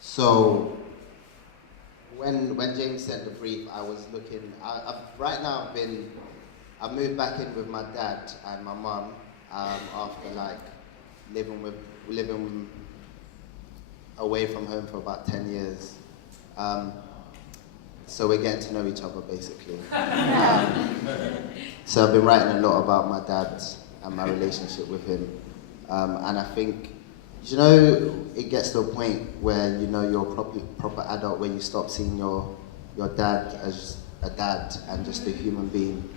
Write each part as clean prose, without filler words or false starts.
So when James sent the brief, I was looking. Right now, I've moved back in with my dad and my mum after like living away from home for about 10 years. So we're getting to know each other basically. So I've been writing a lot about my dad and my relationship with him, and I think, you know, it gets to a point where you know you're a proper adult, where you stop seeing your dad as a dad and just a human being.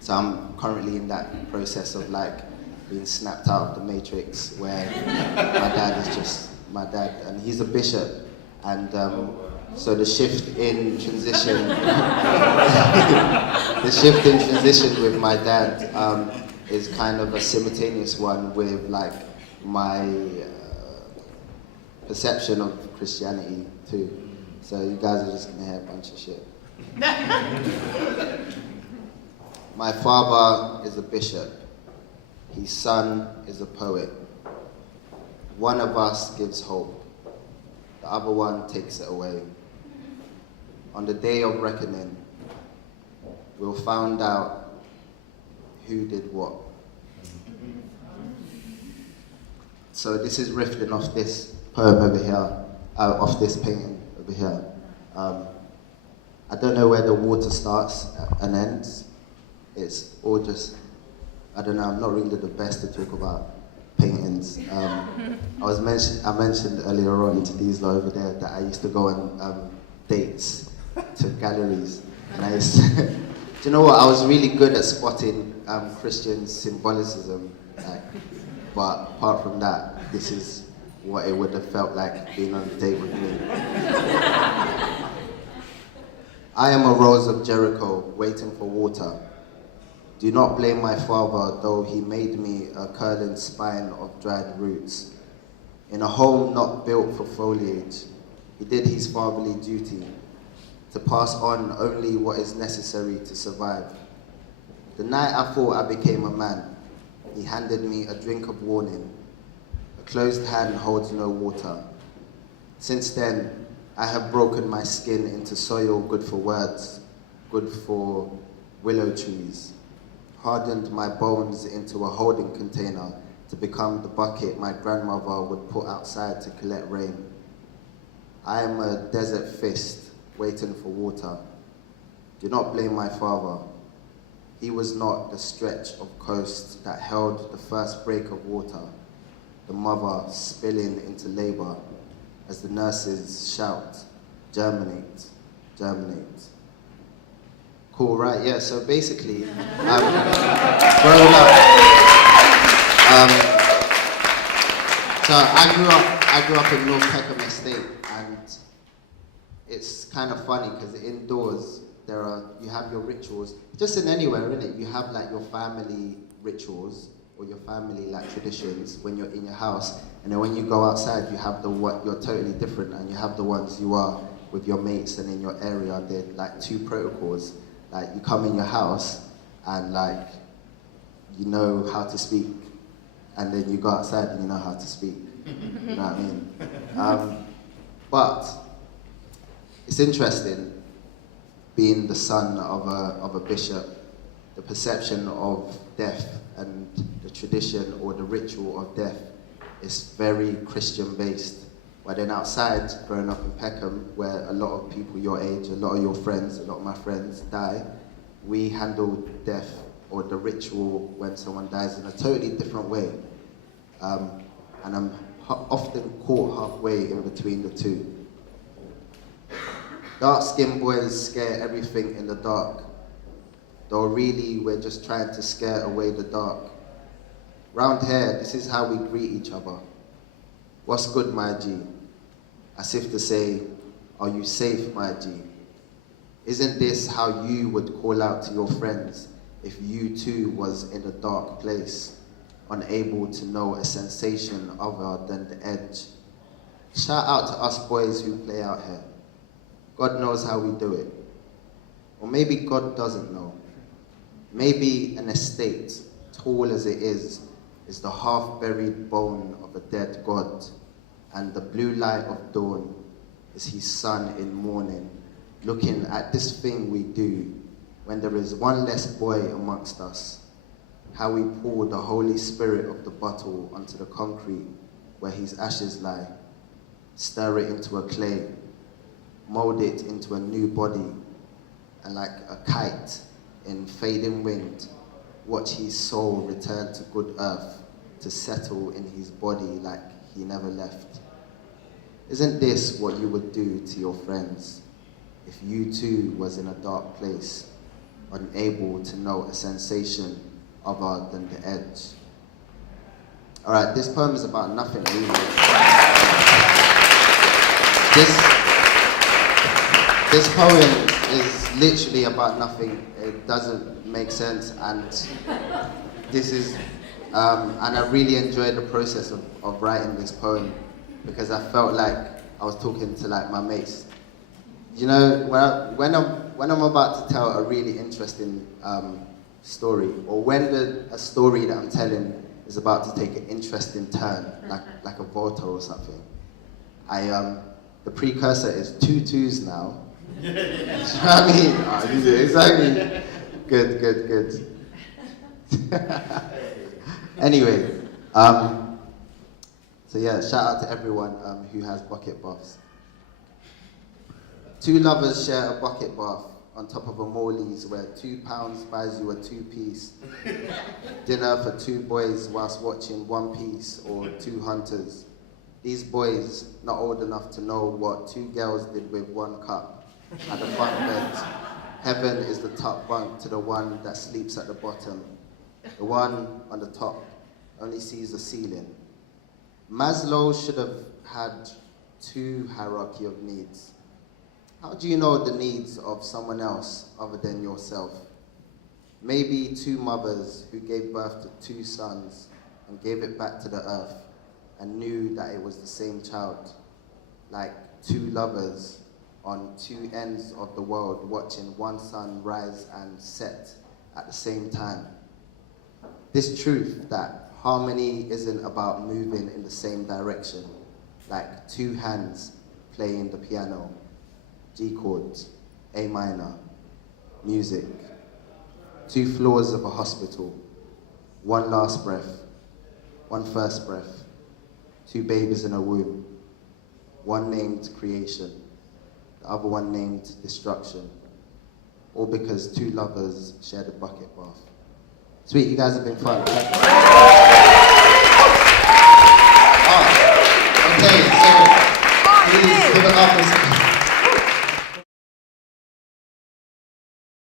So I'm currently in that process of like being snapped out of the matrix, where my dad is just my dad, and he's a bishop, and so the shift in transition, with my dad is kind of a simultaneous one with like my perception of Christianity too. So you guys are just gonna hear a bunch of shit. My father is a bishop. His son is a poet. One of us gives hope. The other one takes it away. On the day of reckoning, we'll find out who did what. So this is riffing off this poem over here, off this painting over here. I don't know where the water starts and ends. It's all just, I don't know, I'm not really the best to talk about paintings. I mentioned earlier on to these over there that I used to go on dates to galleries, and I used to, do you know what, I was really good at spotting Christian symbolicism, but apart from that, this is what it would have felt like being on a date with me. I am a rose of Jericho waiting for water. Do not blame my father, though he made me a curling spine of dried roots. In a home not built for foliage, he did his fatherly duty, to pass on only what is necessary to survive. The night I thought I became a man, he handed me a drink of warning. A closed hand holds no water. Since then, I have broken my skin into soil good for words, good for willow trees, hardened my bones into a holding container to become the bucket my grandmother would put outside to collect rain. I am a desert fist waiting for water. Do not blame my father. He was not the stretch of coast that held the first break of water, the mother spilling into labor as the nurses shout, germinate, germinate. Cool, right? Yeah, so basically, growing up, so I grew up in North Peckham Estate, and it's kind of funny because indoors you have your rituals, just in anywhere, innit? You have like your family rituals or your family like traditions when you're in your house, and then when you go outside, you have what you're totally different, and you have the ones you are with your mates and in your area. They're like two protocols. Like you come in your house and like you know how to speak, and then you go outside and you know how to speak. You know what I mean? But it's interesting being the son of a bishop, the perception of death and the tradition or the ritual of death is very Christian based. But then outside, growing up in Peckham, where a lot of people your age, a lot of your friends, a lot of my friends die, we handle death or the ritual when someone dies in a totally different way. And I'm often caught halfway in between the two. Dark-skinned boys scare everything in the dark, though really we're just trying to scare away the dark. Round here, this is how we greet each other. What's good, my G? As if to say, are you safe, my G? Isn't this how you would call out to your friends if you too was in a dark place, unable to know a sensation other than the edge? Shout out to us boys who play out here. God knows how we do it. Or maybe God doesn't know. Maybe an estate, tall as it is the half-buried bone of a dead God, and the blue light of dawn is his sun in morning, looking at this thing we do when there is one less boy amongst us, how we pour the Holy Spirit of the bottle onto the concrete where his ashes lie, stir it into a clay, mold it into a new body, and like a kite in fading wind, watch his soul return to good earth to settle in his body like he never left. Isn't this what you would do to your friends if you too was in a dark place, unable to know a sensation other than the edge? All right, this poem is about nothing really. This poem is literally about nothing. It doesn't make sense, and this is, and I really enjoyed the process of writing this poem because I felt like I was talking to like my mates. You know, when I'm about to tell a really interesting story, or when a story that I'm telling is about to take an interesting turn, like a volta or something, the precursor is 2 2s now. Do you know what I mean? Oh, exactly. Good. Anyway, so yeah, shout out to everyone who has bucket baths. 2 lovers share a bucket bath on top of a Morley's where £2 buys you a 2-piece. Dinner for 2 boys whilst watching One Piece or 2 Hunters. These boys not old enough to know what 2 girls did with 1 cup at the bunk bed. Heaven is the top bunk to the one that sleeps at the bottom. The one on the top only sees the ceiling. Maslow should have had 2 hierarchy of needs. How do you know the needs of someone else other than yourself? Maybe 2 mothers who gave birth to 2 sons and gave it back to the earth and knew that it was the same child. Like 2 lovers on 2 ends of the world watching one sun rise and set at the same time. This truth that harmony isn't about moving in the same direction, like 2 hands playing the piano, G chords, A minor, music, 2 floors of a hospital, 1 last breath, 1 first breath, 2 babies in a womb, 1 named creation, the other one named destruction, all because 2 lovers shared a bucket bath. Sweet, you guys have been fun. Okay, so please give it up.